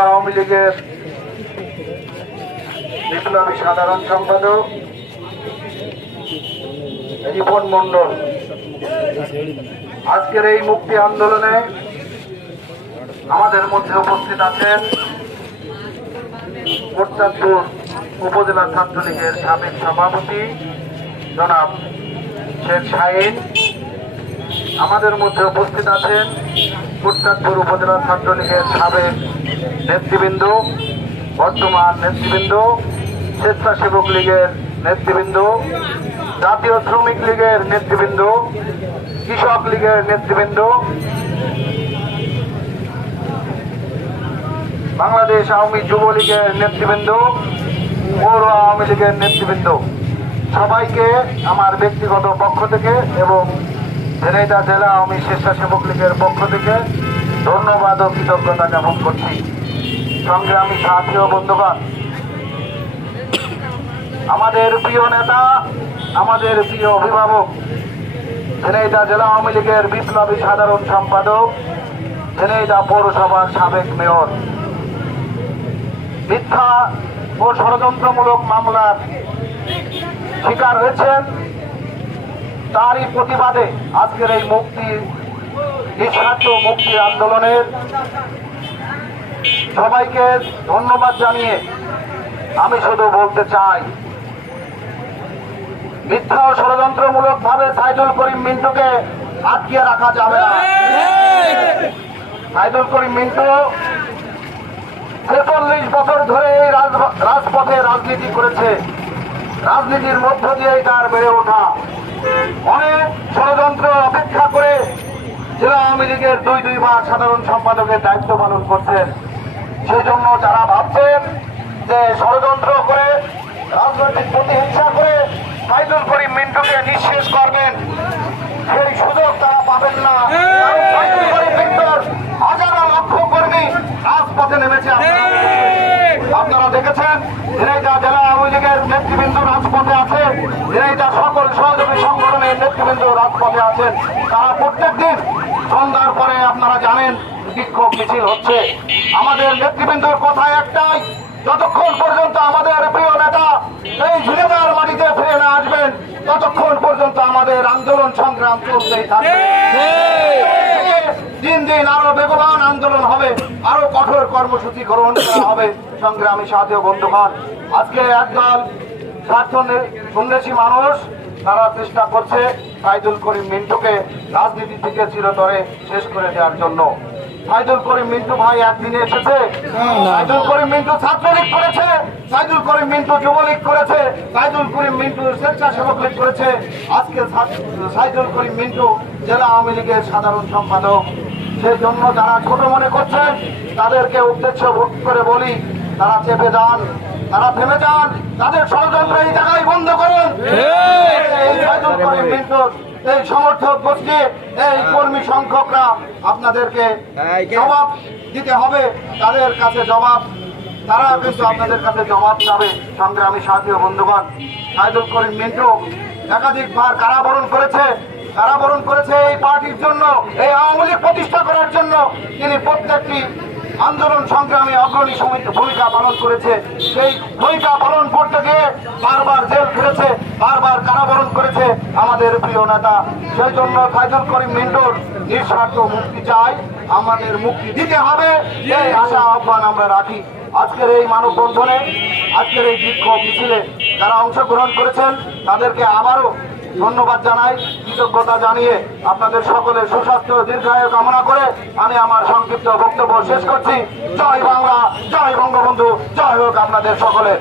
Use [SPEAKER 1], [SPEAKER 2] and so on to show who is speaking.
[SPEAKER 1] আওয়ামী লীগের বিপ্লবী সাধারণ সম্পাদক রিপন মন্ডল আজকের এই মুক্তি আন্দোলনে আমাদের মধ্যে উপস্থিত আছেন মোর্চাদপুর উপজেলা ছাত্রলীগের সাবেক সভাপতি জনাব শেখ শাহিন। আমাদের মধ্যে উপস্থিত আছেন কুটচাঁদপুর উপজেলা ছাত্রলীগের সাবেক নেতৃবৃন্দ, বর্তমান নেতৃবৃন্দ, স্বেচ্ছাসেবক লীগের নেতৃবৃন্দ, জাতীয় শ্রমিক লীগের নেতৃবৃন্দ, কৃষক লীগের নেতৃবৃন্দ। বাংলাদেশ আওয়ামী যুবলীগের নেতৃবৃন্দ, পৌর আওয়ামী লীগের নেতৃবৃন্দ। সবাইকে আমার ব্যক্তিগত পক্ষ থেকে এবং ঝিনাইদহ জেলা আওয়ামী স্বেচ্ছাসেবক লীগের পক্ষ থেকে ধন্যবাদ ও কৃতজ্ঞতা জ্ঞাপন করছি। সংগ্রামী সাথী ও বন্ধুগণ, আমাদের প্রিয় নেতা, আমাদের প্রিয় অভিভাবক, ঝিনাইদহ জেলা আওয়ামী লীগের বিপ্লবী সাধারণ সম্পাদক, ঝিনাইদহ পৌরসভার সাবেক মেয়র। মিথ্যা ও ষড়যন্ত্রমূলক মামলার শিকার হয়েছেন তারই প্রতিবাদে আজকের এই মুক্তি, নিঃস্বার্থ মুক্তির আন্দোলনের সবাইকে ধন্যবাদ জানিয়ে আমি শুধু বলতে চাই, মিথ্যা ও ষড়যন্ত্রমূলক ভাবে সাইদুল করিম মিন্টুকে আটকিয়ে রাখা যাবে না। সাইদুল করিম মিন্টু ছেচল্লিশ বছর ধরে এই রাজ- রাজপথে রাজনীতি করেছে। রাজনীতির মধ্য দিয়েই তার বেড়ে ওঠা। অনেক ষড়যন্ত্র অপেক্ষা করে জেলা আওয়ামী লীগের দুই দুইবার সাধারণ সম্পাদকের দায়িত্ব পালন করছেন। সেই জন্য ভাবছেন যে ষড়যন্ত্র করে, রাজনৈতিক প্রতিহিংসা করে সাইদুল করিম মিন্টুকে নিঃশেষ করবেন, সেই সুযোগ তারা পাবেন না। হাজারো লক্ষ কর্মী রাজপথে নেমেছে আপনারা। দেখেছেন। আপনারা দেখেছেন ঝিনাইদহ জেলা আওয়ামী লীগের নেতৃবৃন্দ রাজপথে সকল সহযোগী সংগঠনের নেতৃবৃন্দ রাজপথে আছেন। তারা প্রত্যেক দিন সন্ধ্যার পরে আপনারা জানেন বিক্ষোভ মিছিল হচ্ছে। আমাদের নেতৃবৃন্দর কথা একটাই, যতক্ষণ পর্যন্ত আমাদের প্রিয় নেতা এই ঝিনেদার মাটিতে ফিরে না আসবেন, ততক্ষণ পর্যন্ত আমাদের আন্দোলন সংগ্রাম চলতেই থাকবে। দিন দিন আরও বেগবান আন্দোলন হবে, আরও কঠোর কর্মসূচি গ্রহণ করা হবে। সংগ্রামী সাথী বন্ধুগণ, আজকে একদল স্বার্থ সন্ন্যাসী মানুষ তারা চেষ্টা করছে সাইদুল করিম মিন্টুকে রাজনীতি থেকে চিরতরে শেষ করে দেওয়ার জন্য। সাইদুল করিম মিন্টু ভাই একদিনে এসেছে। সাইদুল করিম মিন্টু ছাত্রলীগ করেছে। সাইদুল করিম মিন্টু যুবলীগ করেছে। সাইদুল করিম মিন্টু স্বেচ্ছাসেবক লীগ করেছে। আজকে সাইদুল করিম মিন্টু জেলা আওয়ামী লীগের সাধারণ সম্পাদক। সেই জন্য যারা ছোট মনে করছেন তাদেরকে উদ্দেশ্য করে বলি তারা চেপে যান তারা থেমে যান তাদের ষড়যন্ত্র এই জায়গায় বন্ধ করুন। এই করিম মিন্টুর এই সমর্থক গোষ্ঠী এই কর্মী সংখ্যকরা আপনাদেরকে জবাব দিতে হবে তাদের কাছে জবাব তারা কিন্তু আপনাদের কাছে জবাব যাবে সংগ্রামী সাথী ও বন্ধুগণ। সাইদুল করিম মিন্টু একাধিকবার কারাবরণ করেছে কারাবরণ করেছে এই পার্টির জন্য এই আওয়ামী লীগ প্রতিষ্ঠা করার জন্য। তিনি প্রত্যেকটি আন্দোলন সংগ্রামে অগ্রণী ভূমিকা পালন করেছে। সেই ভূমিকা পালন করতে গিয়ে বারবার জেল ফিরেছে বারবার কারাবরণ করেছে আমাদের প্রিয় নেতা। সেই জন্য সাইদুল করিম মিন্টুর নিঃস্বার্থ মুক্তি চাই, আমাদের মুক্তি দিতে হবে, এই আশা আহ্বান আমরা রাখি। আজকের এই মানববন্ধনে, আজকের এই বিক্ষোভ মিছিলে যারা অংশগ্রহণ করেছেন, তাদেরকে আবারও ধন্যবাদ জানাই, কৃতজ্ঞতা জানিয়ে আপনাদের সকলের সুস্বাস্থ্য দীর্ঘায় কামনা করে আমি আমার সংক্ষিপ্ত বক্তব্য শেষ করছি। জয় বাংলা, জয় বঙ্গবন্ধু, জয় হোক আপনাদের সকলের।